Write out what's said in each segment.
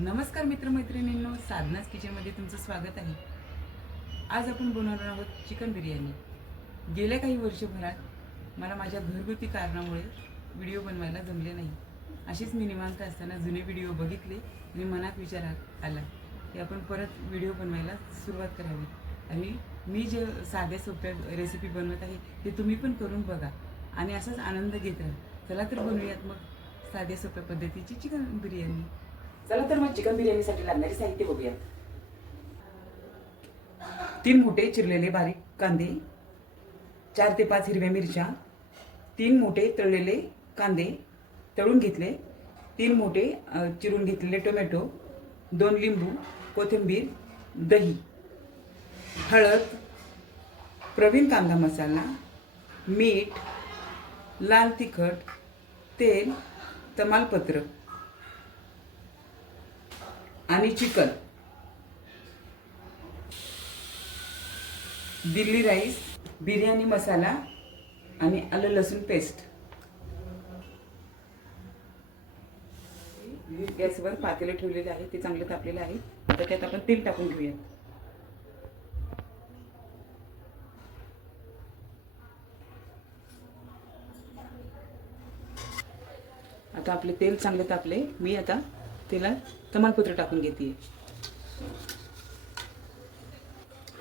नमस्कार मित्रमैत्रिणींनो, साधनाच किचनमध्ये तुमचं स्वागत आहे. आज आपण बनवणार आहोत चिकन बिर्याणी. गेल्या काही वर्षभरात मला माझ्या घरगुती कारणामुळे व्हिडिओ बनवायला जमले नाही. अशीच मी निवांत असताना जुने व्हिडिओ बघितले आणि मनात विचार आला की आपण परत व्हिडिओ बनवायला सुरुवात करावी. आणि मी जे साध्या सोप्या रेसिपी बनवत आहे ते तुम्ही पण करून बघा आणि असाच आनंद घेत राहा. चला तर बनवूयात मग साध्या सोप्या पद्धतीची चिकन बिर्याणी. चला तर मग चिकन बिर्याणीसाठी लागणारे साहित्य बघूया. 3 मोठे चिरलेले बारीक कांदे, 4 ते 5 हिरव्या मिरच्या, 3 मोठे तळलेले कांदे तळून घेतले, 3 मोठे चिरून घेतलेले टोमॅटो, 2 लिंबू, कोथिंबीर, दही, हळद, प्रवीण कांदा मसाला, मीठ, लाल तिखट, तेल, तमालपत्र आणि चिकन, दिल्ली राईस, बिर्याणी मसाला आणि आलं लसूण पेस्ट. गॅसवर पातेले ठेवलेले आहे, ते चांगले तापलेले आहे. आता त्यात आपण तेल टाकून घेऊया. आता आपले तेल चांगले तापले. मी आता तेलात तमालपत्र टाकून घेते.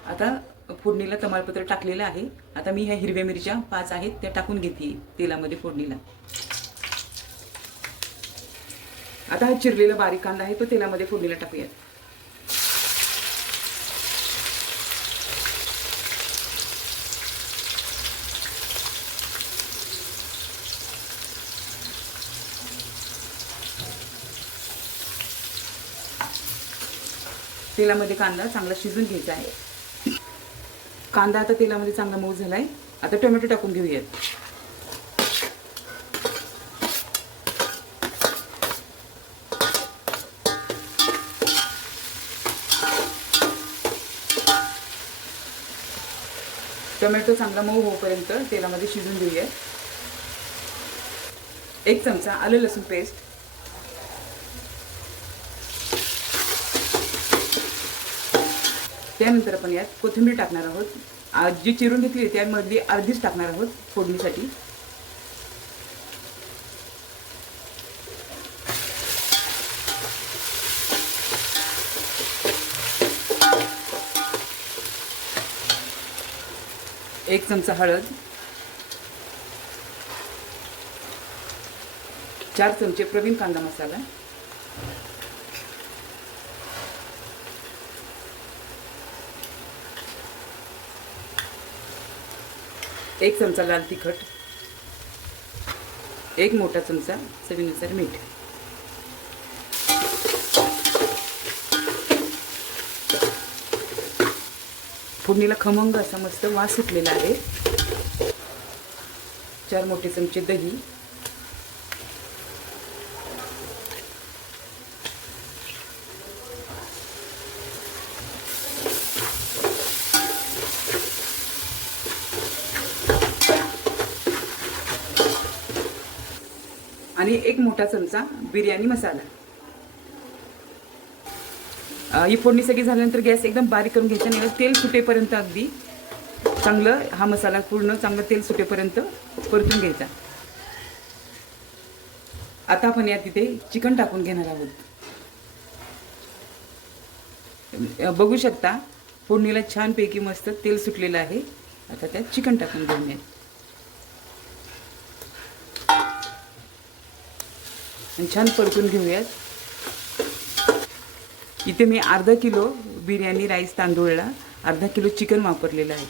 आता फोडणीला तमालपत्र टाकलेलं आहे. आता मी ह्या हिरव्या मिरच्या 5 आहेत त्या टाकून घेते तेलामध्ये फोडणीला. आता हा चिरलेला बारीक कांदा आहे तो तेलामध्ये फोडणीला टाकूयात. तेलामध्ये कांदा चांगला शिजून घ्यायचा आहे. कांदा आता तेलामध्ये चांगला मऊ झालाय. आता टोमॅटो टाकून घेऊयात. टोमॅटो चांगला मऊ होईपर्यंत तेलामध्ये शिजून घेऊयात. 1 चमचा आलं लसूण पेस्ट, त्यानंतर आपण यात कोथिंबीर टाकणार आहोत. जी चिरून घेतली त्यामधली अर्धीच टाकणार आहोत फोडणीसाठी. एक चमचा हळद, 4 चमचे प्रवीण कांदा मसाला, 1 चमचा लाल तिखट, 1 मोठा चमचा चवीनुसार मीठ. फोडणीला खमंग असा मस्त वास सुटलेला आहे. 4 मोठे चमचे दही, आणि 1 मोठा चमचा बिर्याणी मसाला. ही फोडणी सगळी झाल्यानंतर गॅस एकदम बारीक करून घ्यायचा आणि तेल सुटेपर्यंत अगदी चांगलं हा मसाला पूर्ण चांगलं तेल सुटेपर्यंत परतून घ्यायचा. आता आपण यात तिथे चिकन टाकून घेणार आहोत. बघू शकता फोडणीला छानपैकी मस्त तेल सुटलेलं आहे. आता त्यात चिकन टाकून घेऊयात आणि छान परतून घेऊयात. इथे मी अर्धा किलो बिर्याणी राईस तांदूळला अर्धा किलो चिकन वापरलेलं आहे.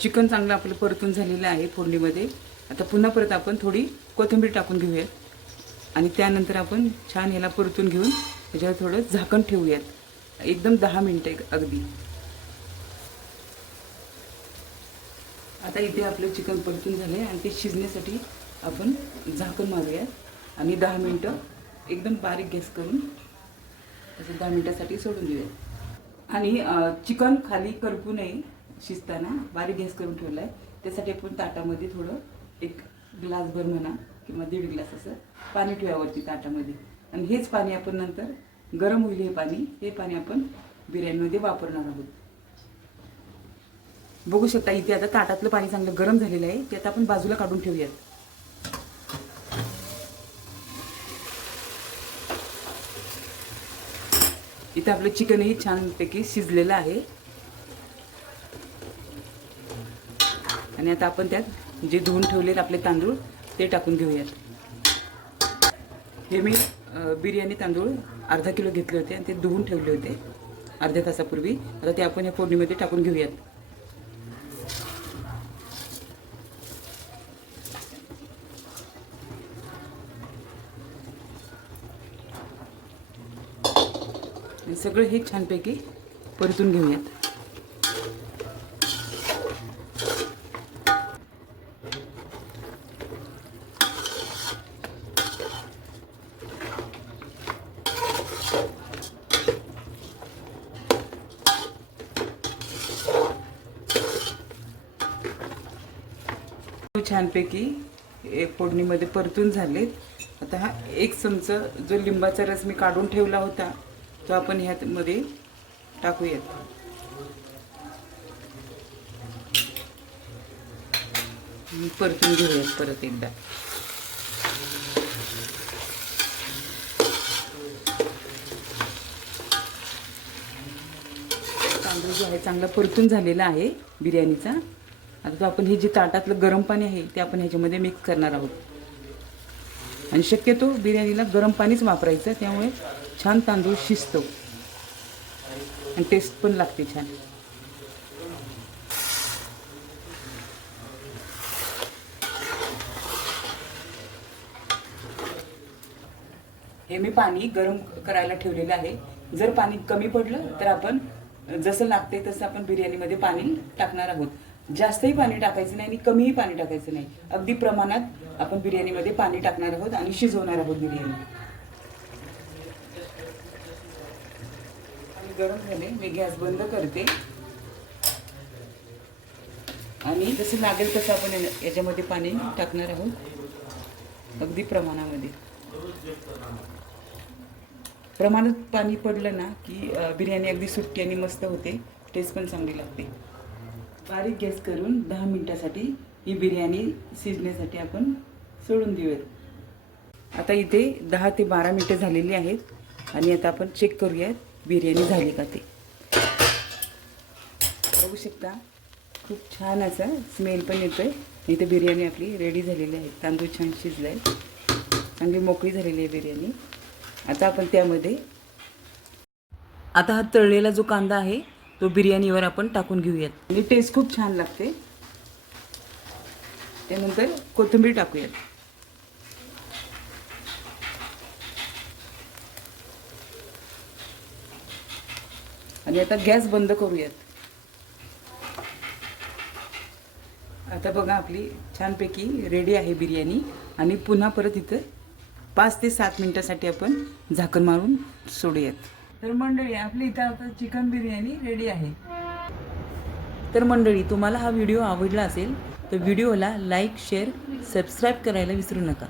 चिकन चांगलं आपलं परतून झालेलं आहे फोडणीमध्ये. आता पुन्हा परत आपण थोडी कोथिंबीर टाकून घेऊयात आणि त्यानंतर आपण छान ह्याला परतून घेऊन त्याच्यावर थोडं झाकण ठेवूयात. एकदम 10 मिनिटं अगदी. आता इथे आपलं चिकन परतून झालं आहे आणि ते शिजण्यासाठी आपण झाकण मारूयात आणि 10 मिनिटं एकदम बारीक गॅस करून असं 10 मिनिटासाठी सोडून देऊयात. आणि चिकन खाली करपू नये शिजताना बारीक गॅस करून ठेवला आहे. त्यासाठी आपण ताटामध्ये थोडं 1 ग्लासभर म्हणा किंवा 1.5 ग्लास असं पाणी ठेवावरती ताटामध्ये आणि हेच पाणी आपण नंतर गरम होईल हे पाणी आपण बिर्याणीमध्ये वापरणार आहोत. बघू शकता इथे आता ताटातलं पाणी चांगलं गरम झालेलं आहे. ते आता आपण बाजूला काढून ठेवूयात. इथे आपलं चिकनही छानपैकी शिजलेलं आहे. आणि आता आपण त्यात जे धुवून ठेवलेले आपले तांदूळ ते टाकून घेऊयात. हे मी बिर्याणी तांदूळ अर्धा किलो घेतले होते आणि ते धुवून ठेवले होते अर्ध्या तासापूर्वी. आता ते आपण या फोडणीमध्ये टाकून घेऊयात. सगळं हे छानपैकी परतून घेऊयात. छानपैकी फोडणीमध्ये परतून झालेत. आता हा 1 चमचा जो लिंबाचा रस मी काढून ठेवला होता तो आपण ह्यामध्ये टाकूयात. परतून घेऊयात परत एकदा. तांदूळ जो आहे चांगला परतून झालेला आहे बिर्याणीचा. आता आपण हे जे ताटातलं गरम पाणी आहे ते आपण ह्याच्यामध्ये मिक्स करणार आहोत. आणि शक्यतो बिर्याणीला गरम पाणीच वापरायचं, त्यामुळे छान तांदूळ शिजतो आणि टेस्ट पण लागते छान. हे मी पाणी गरम करायला ठेवलेलं आहे. जर पाणी कमी पडलं तर आपण जसं लागते तसं आपण बिर्याणीमध्ये पाणी टाकणार आहोत. जास्तही पाणी टाकायचं नाही आणि कमीही पाणी टाकायचं नाही. अगदी प्रमाणात आपण बिर्याणीमध्ये पाणी टाकणार आहोत आणि शिजवणार आहोत बिर्याणी. गरम झाले, मी गॅस बंद करते आणि जसं लागेल तसं आपण याच्यामध्ये पाणी टाकणार आहोत. अगदी प्रमाणामध्ये. प्रमाणात पाणी पडलं ना की बिर्याणी अगदी सुट्टी आणि मस्त होते, टेस्ट पण चांगली लागते. बारीक गॅस करून 10 मिनिटासाठी ही बिर्याणी शिजण्यासाठी आपण सोडून देऊयात. आता इथे 10 ते 12 मिनिटं झालेली आहेत आणि आता आपण चेक करूयात बिर्याणी झाली का ते. बघू शकता खूप छान असा स्मेल पण येतोय. इथे बिर्याणी आपली रेडी झालेली आहे. तांदूळ छान शिजला आहे, चांगली मोकळी झालेली आहे बिर्याणी. आता आपण त्यामध्ये आता हा तळलेला जो कांदा आहे तो बिर्याणीवर आपण टाकून घेऊयात आणि टेस्ट खूप छान लागते. त्यानंतर कोथिंबीर टाकूयात. आणि आता गॅस बंद करूयात. आता बघा आपली छानपैकी रेडी आहे बिर्याणी. आणि पुन्हा परत इथं 5 ते 7 मिनिटासाठी आपण झाकण मारून सोडूयात. तर मंडळी आपली इथं आता चिकन बिर्याणी रेडी आहे. तर मंडळी तुम्हाला हा व्हिडिओ आवडला असेल तर व्हिडिओला लाईक, शेअर, सबस्क्राईब करायला विसरू नका.